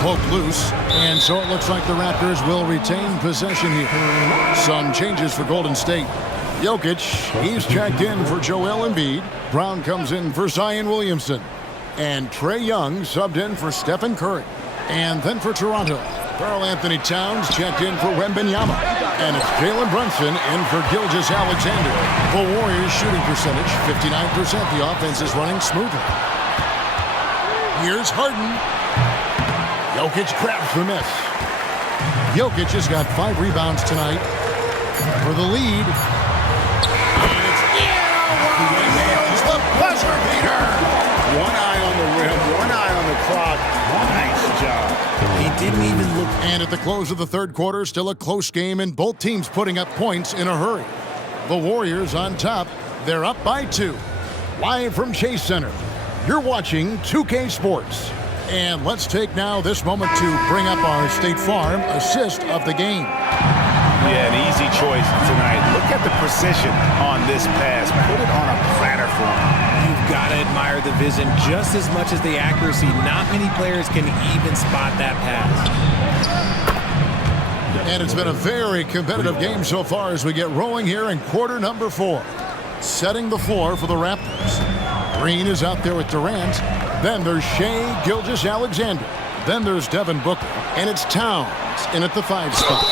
poked loose, and so it looks like the Raptors will retain possession here. Some changes for Golden State. Jokic, he's checked in for Joel Embiid. Brown comes in for Zion Williamson. And Trae Young subbed in for Stephen Curry. And then for Toronto, Karl Anthony Towns checked in for Wembanyama. And it's Jalen Brunson in for Gilgeous-Alexander. The Warriors shooting percentage, 59%. The offense is running smoothly. Here's Harden. Jokic grabs the miss. Jokic has got 5 rebounds tonight for the lead. And it's nails the buzzer beater. One eye on the rim, one eye on the clock. Nice job. He didn't even look. And at the close of the third quarter, still a close game, and both teams putting up points in a hurry. The Warriors on top. They're up by 2. Live from Chase Center, you're watching 2K Sports. And let's take now this moment to bring up our State Farm assist of the game. Yeah, an easy choice tonight. Look at the precision on this pass. Put it on a platter for him. You've got to admire the vision just as much as the accuracy. Not many players can even spot that pass. And it's been a very competitive game so far as we get rolling here in quarter number 4. Setting the floor for the Raptors. Green is out there with Durant. Then there's Shai Gilgeous-Alexander. Then there's Devin Booker. And it's Towns in at the 5 spot.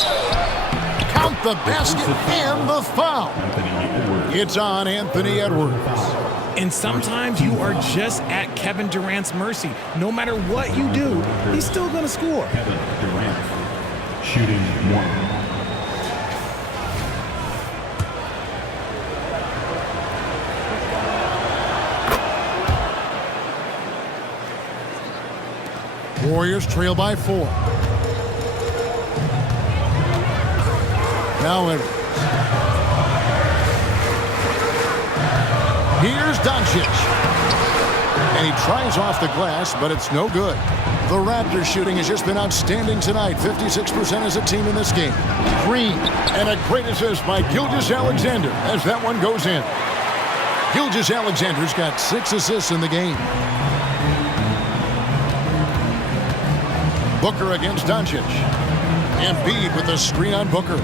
Count the basket and the foul. It's on Anthony Edwards. And sometimes you are just at Kevin Durant's mercy. No matter what you do, he's still going to score. Kevin Durant, shooting 1. Warriors trail by 4. Now Edwards. Here's Doncic. And he tries off the glass, but it's no good. The Raptors shooting has just been outstanding tonight. 56% as a team in this game. Green, and a great assist by Gilgeous-Alexander as that one goes in. Gilgeous-Alexander's got 6 assists in the game. Booker against Doncic. Embiid with a screen on Booker.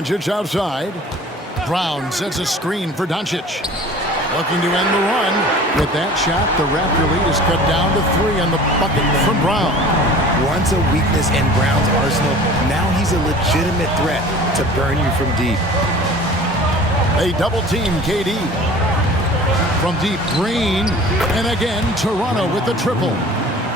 Doncic outside. Brown sets a screen for Doncic. Looking to end the run. With that shot, the Raptor lead is cut down to 3 on the bucket from Brown. Once a weakness in Brown's arsenal, now he's a legitimate threat to burn you from deep. They double team KD. From deep, Green. And again, Toronto with the triple.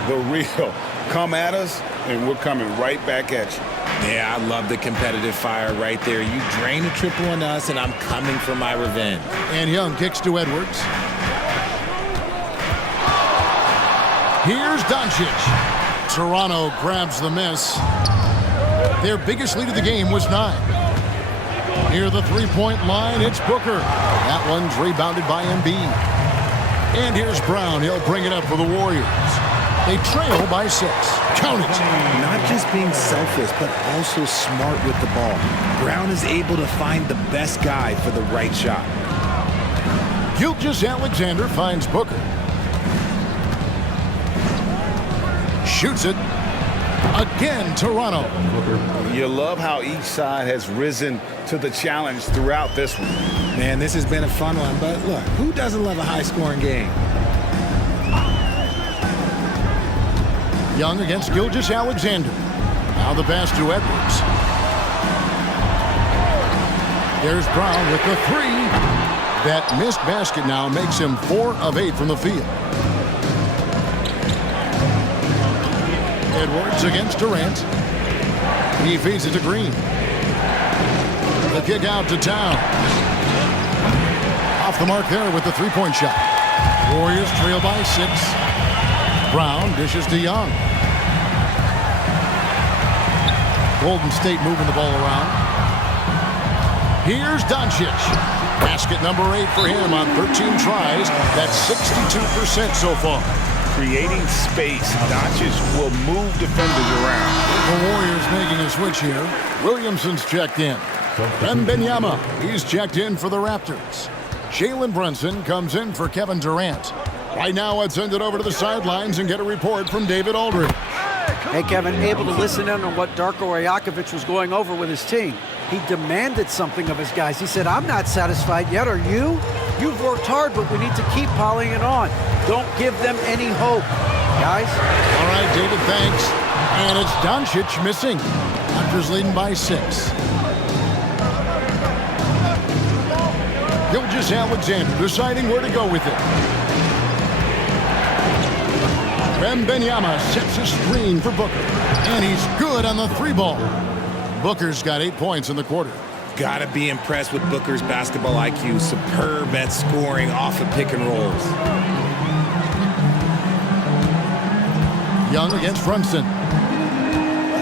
The real. Come at us, and we're coming right back at you. Yeah, I love the competitive fire right there. You drain a triple on us, and I'm coming for my revenge. And Young kicks to Edwards. Here's Doncic. Toronto grabs the miss. Their biggest lead of the game was 9. Near the three-point line, it's Booker. That one's rebounded by Embiid. And here's Brown. He'll bring it up for the Warriors. They trail by 6. Count it. Not just being selfless, but also smart with the ball. Brown is able to find the best guy for the right shot. Gilgeous-Alexander finds Booker. Shoots it. Again, Toronto. You love how each side has risen to the challenge throughout this one. Man, this has been a fun one, but look, who doesn't love a high-scoring game? Young against Gilgeous-Alexander. Now the pass to Edwards. There's Brown with the 3. That missed basket now makes him 4 of 8 from the field. Edwards against Durant. He feeds it to Green. The kick out to Town. Off the mark there with the three-point shot. Warriors trail by 6. Brown dishes to Young. Golden State moving the ball around. Here's Doncic. Basket number 8 for him on 13 tries. That's 62% so far. Creating space, Doncic will move defenders around. The Warriors making a switch here. Williamson's checked in. Wembanyama, he's checked in for the Raptors. Jalen Brunson comes in for Kevin Durant. Right now, let's send it over to the sidelines and get a report from David Aldridge. Hey, Kevin, able to listen in on what Darko Rajakovic was going over with his team. He demanded something of his guys. He said, I'm not satisfied yet, are you? You've worked hard, but we need to keep piling it on. Don't give them any hope, guys. All right, David, thanks. And it's Doncic missing. Raptors leading by 6. Gilgeous-Alexander deciding where to go with it. Wembanyama sets a screen for Booker. And he's good on the 3-ball. Booker's got 8 points in the quarter. Gotta be impressed with Booker's basketball IQ. Superb at scoring off of pick and rolls. Young against Brunson.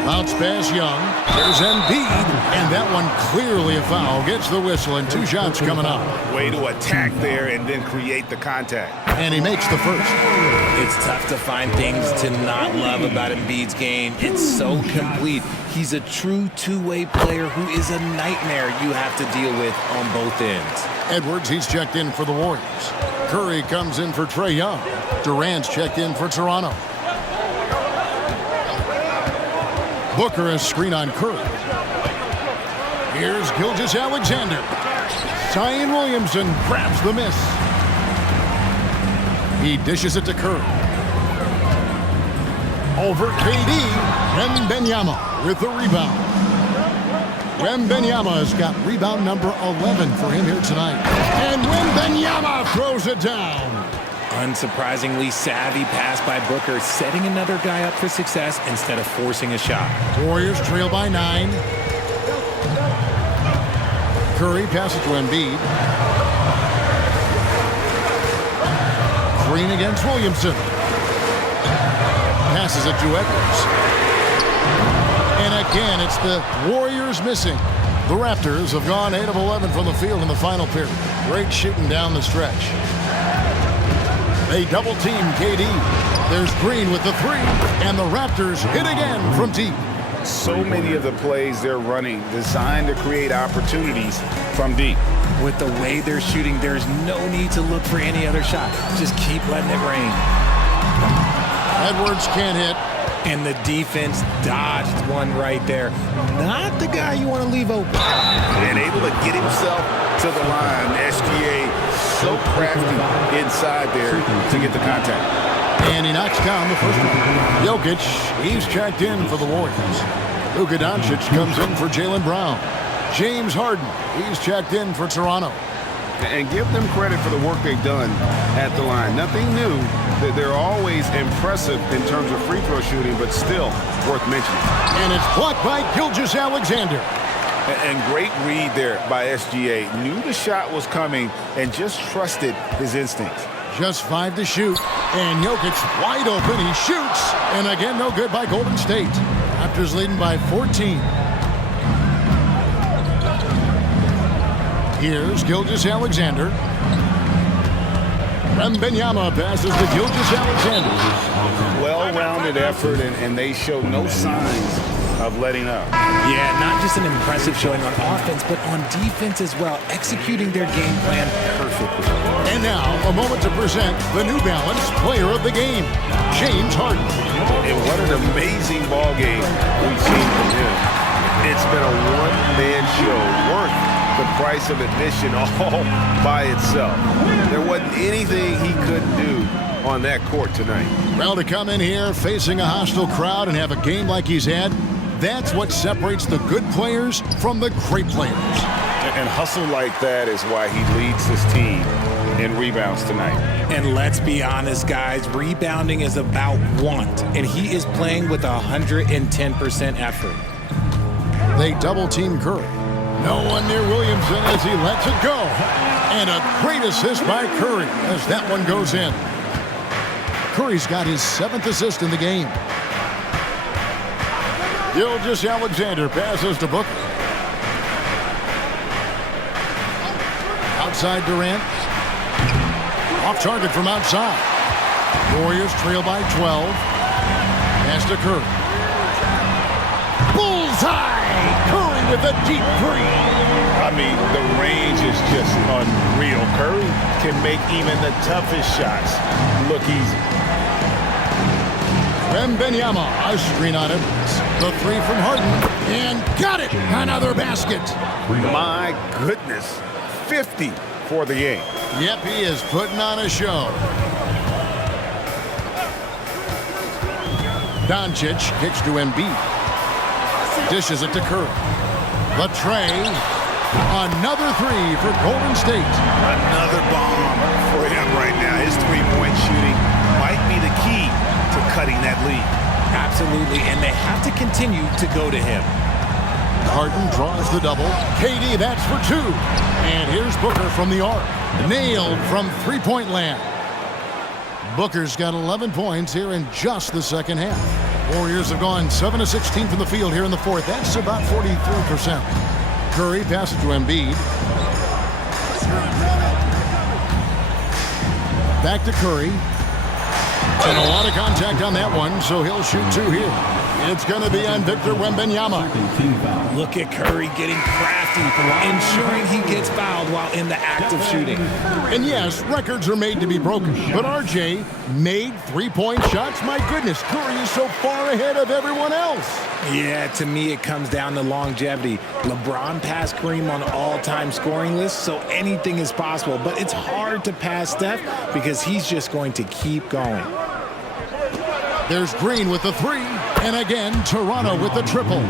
Bounce pass Young. There's Embiid. And that one clearly a foul. Gets the whistle and 2 shots coming up. Way to attack there and then create the contact. And he makes the first. It's tough to find things to not love about Embiid's game. It's so complete. He's a true two-way player who is a nightmare you have to deal with on both ends. Edwards, he's checked in for the Warriors. Curry comes in for Trae Young. Durant's checked in for Toronto. Booker a screen on Curry. Here's Gilgeous-Alexander. Zion Williamson grabs the miss. He dishes it to Curry. Over KD. Wembanyama with the rebound. Wembanyama's got rebound number 11 for him here tonight. And Wembanyama throws it down. Unsurprisingly savvy pass by Booker, setting another guy up for success instead of forcing a shot. Warriors trail by 9. Curry passes to Embiid. Green against Williamson. Passes it to Edwards. And again, it's the Warriors missing. The Raptors have gone 8 of 11 from the field in the final period. Great shooting down the stretch. They double team KD. There's Green with the 3. And the Raptors hit again from deep. So many of the plays they're running designed to create opportunities from deep. With the way they're shooting, there's no need to look for any other shot. Just keep letting it rain. Edwards can't hit. And the defense dodged one right there. Not the guy you want to leave open. And able to get himself to the line. SGA so crafty inside there to get the contact. And he knocks down the first one. Jokic, he's checked in for the Warriors. Luka Doncic comes in for Jaylen Brown. James Harden, he's checked in for Toronto. And give them credit for the work they've done at the line. Nothing new. They're always impressive in terms of free throw shooting, but still worth mentioning. And it's blocked by Gilgeous-Alexander. And great read there by SGA. Knew the shot was coming and just trusted his instincts. Just 5 to shoot. And Jokic wide open. He shoots. And again, no good by Golden State. Raptors leading by 14. Here's Gilgeous-Alexander. Wembanyama passes to Gilgeous-Alexander. Well-rounded effort, and they show no signs of letting up. Yeah, not just an impressive showing on offense, but on defense as well, executing their game plan perfectly. And now, a moment to present the New Balance Player of the Game, James Harden. And what an amazing ball game we've seen from him. It's been a one-man show worth the price of admission all by itself. There wasn't anything he couldn't do on that court tonight. Well, to come in here facing a hostile crowd and have a game like he's had, that's what separates the good players from the great players. And hustle like that is why he leads his team in rebounds tonight. And let's be honest, guys, rebounding is about want, and he is playing with 110% effort. They double-team Curry. No one near Williamson as he lets it go. And a great assist by Curry as that one goes in. Curry's got his 7th assist in the game. Gilgeous-Alexander passes to Booker. Outside Durant. Off target from outside. Warriors trail by 12. Pass to Curry. Bullseye! Curry with a deep three. I mean, the range is just unreal. Curry can make even the toughest shots look easy. Wembanyama, a screen on him. The 3 from Harden. And got it! Another basket. My goodness. 50 for the game. Yep, he is putting on a show. Doncic kicks to Embiid. Dishes it to Curry. The tray. Another 3 for Golden State. Another bomb for him right now. His three-point shooting might be the key to cutting that lead. Absolutely, and they have to continue to go to him. Harden draws the double. KD, that's for 2. And here's Booker from the arc. Nailed from three-point land. Booker's got 11 points here in just the second half. Warriors have gone 7 of 16 from the field here in the fourth. That's about 43%. Curry passes to Embiid. Back to Curry. And a lot of contact on that one, so he'll shoot 2 here. It's going to be on Victor Wembanyama. Look at Curry getting crafty, ensuring he gets fouled while in the act of shooting. And yes, records are made to be broken, but RJ made three-point shots. My goodness, Curry is so far ahead of everyone else. Yeah, to me it comes down to longevity. LeBron passed Kareem on all-time scoring lists, so anything is possible. But it's hard to pass Steph because he's just going to keep going. There's Green with the 3, and again, Toronto with the triple.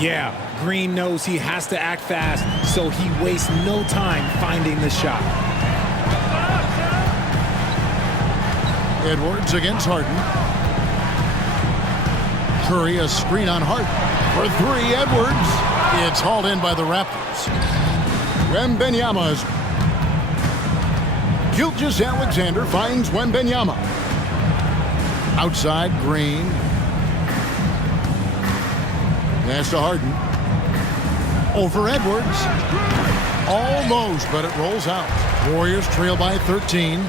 Yeah, Green knows he has to act fast, so he wastes no time finding the shot. Edwards against Harden. Curry, a screen on Harden. For 3, Edwards. It's hauled in by the Raptors. Wembanyama's. Gilgeous-Alexander finds Wembanyama. Outside, Green. Pass to Harden. Over Edwards. Almost, but it rolls out. Warriors trail by 13.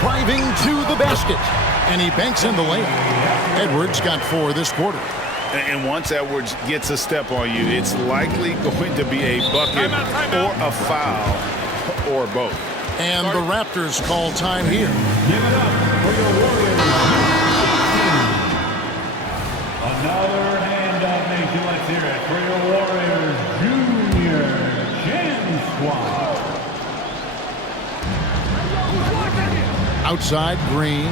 Driving to the basket. And he banks in the layup. Edwards got 4 this quarter. And once Edwards gets a step on you, it's likely going to be a bucket or a foul or both. And the Raptors call time here. Give it up for your Warriors. Another hand-up nation. Let's hear it for your Warriors Junior Gym Squad. Outside, Green.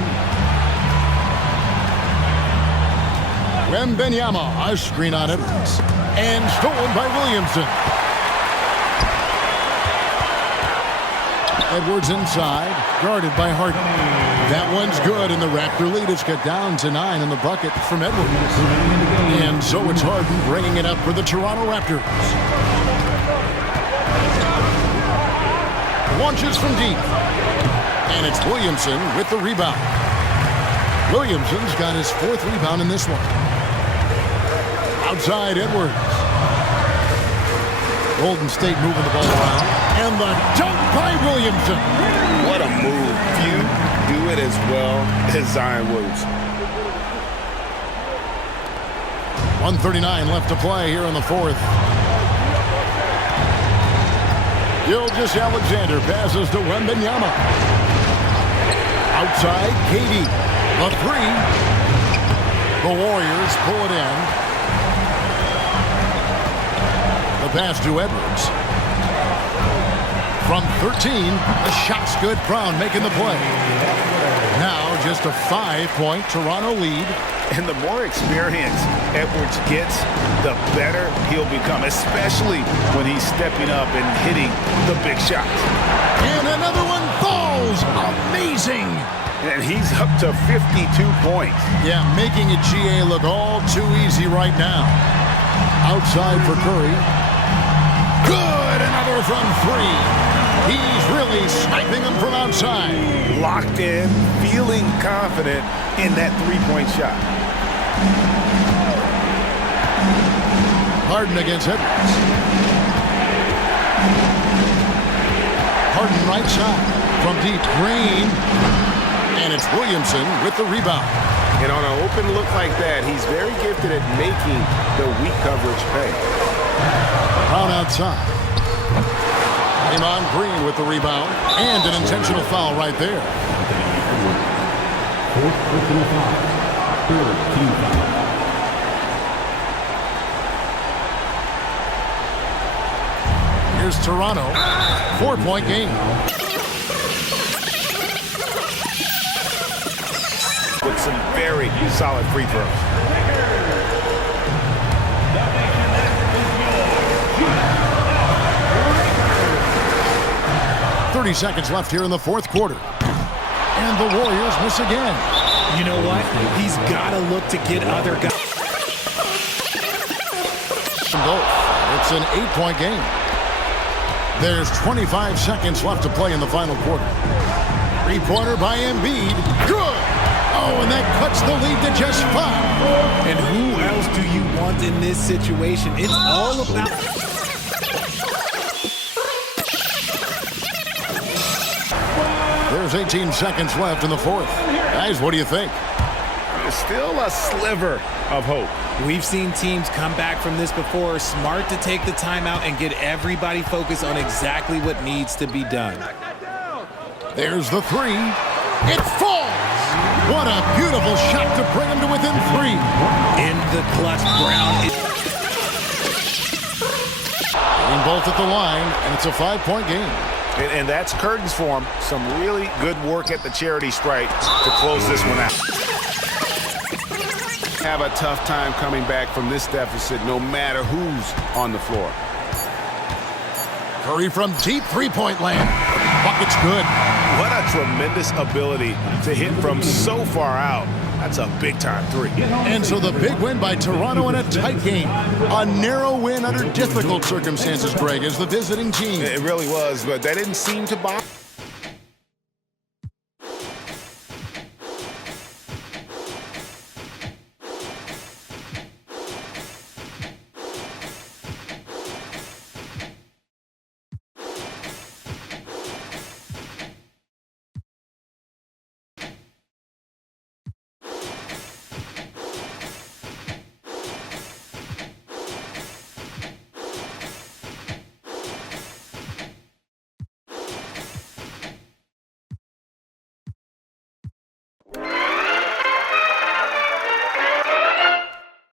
Wembenyama, a screen on Edwards. And stolen by Williamson. Edwards inside, guarded by Harden. That one's good, and the Raptor lead has got down to 9 in the bucket from Edwards. And so it's Harden bringing it up for the Toronto Raptors. Launches from deep. And it's Williamson with the rebound. Williamson's got his 4th rebound in this one. Outside, Edwards. Golden State moving the ball around. And the dunk by Williamson. What a move. Few do it as well as Zion Williamson. 1:39 left to play here in the 4th. Gilgeous-Alexander passes to Wembenyama. Outside, KD. The 3. The Warriors pull it in. The pass to Edwards. From 13, the shot's good. Brown making the play. Now just a 5-point Toronto lead. And the more experience Edwards gets, the better he'll become, especially when he's stepping up and hitting the big shots. And another one falls. Amazing. And he's up to 52 points. Yeah, making it GA look all too easy right now. Outside for Curry. Good. Another from 3. He's really sniping them from outside. Locked in, feeling confident in that three-point shot. Harden against Edwards. Harden right side from deep. Green. And it's Williamson with the rebound. And on an open look like that, he's very gifted at making the weak coverage pay. Brown outside. Draymond Green with the rebound. And an intentional foul right there. 4th personal foul. 3rd team foul. Here's Toronto. 4-point game. With some very solid free throws. 30 seconds left here in the 4th quarter. And the Warriors miss again. You know what? He's got to look to get other guys. Both. It's an 8-point game. There's 25 seconds left to play in the final quarter. 3-pointer by Embiid. Good. Oh, and that cuts the lead to just 5. And who else do you want in this situation? It's all about... There's 18 seconds left in the 4th. Guys, what do you think? There's still a sliver of hope. We've seen teams come back from this before. Smart to take the timeout and get everybody focused on exactly what needs to be done. There's the 3. It falls. What a beautiful shot to bring him to within 3. In the clutch, Brown is... Getting both at the line, and it's a 5-point game. And that's curtains for him. Some really good work at the charity stripe to close this one out. Have a tough time coming back from this deficit no matter who's on the floor. Curry from deep 3-point land. Bucket's good. What a tremendous ability to hit from so far out. That's a big-time 3. And so the big win by Toronto in a tight game. A narrow win under difficult circumstances, Greg, as the visiting team. It really was, but that didn't seem to bother.